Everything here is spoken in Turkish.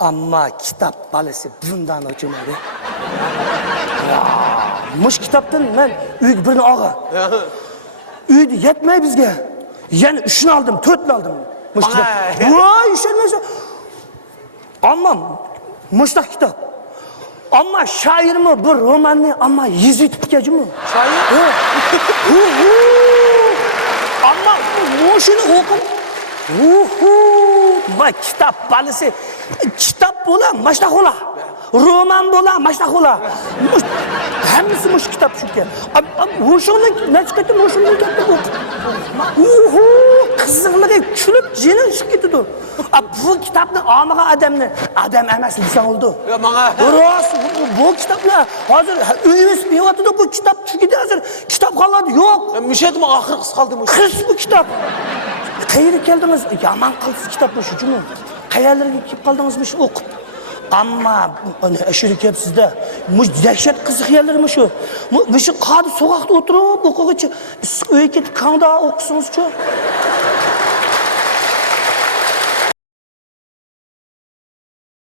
Amma kitap balası bundan o'chmaydi. Mush kitapdan men uyga birini olgan. Uyda yetmay bizga. Yana 3ni oldim, 4ni oldim. Mush kitap. Voy, ishonmaysan. Amma mushta kitap. Amma shoirmi bir romanni amma yezitib bitkazmi? Shoir? Amma mushuni o'qib ma kitap balası. Kitap bo'la, mashtaxola. Roman bo'la, mashtaxola. Hammasi mush kitap shuki. Mushuni nachqati mushuni katta o'qib. Qiziqligi kulib jini chiqib ketdi. Bu kitapni olmagan adam emas desan oldu. Ya bana. Rost bu kitaplar hozir uyimiz bevotida bu kitap chukida hozir kitap qoladi yo'q. Müşedim ahır kız kaldı mı? Kız bu kitap. Qayerga keldingiz? Yaman qilsiz kitap bu shunmi? Qayerlarga kelib qoldingizmi shu o'qib? Amma ashuri kelibsizda. Mush dahshat qiziq yerlarmi shu? Shu qadi so'qoqda o'tirib o'qig'ichi uyga ketib qanda o'qisangiz-chi?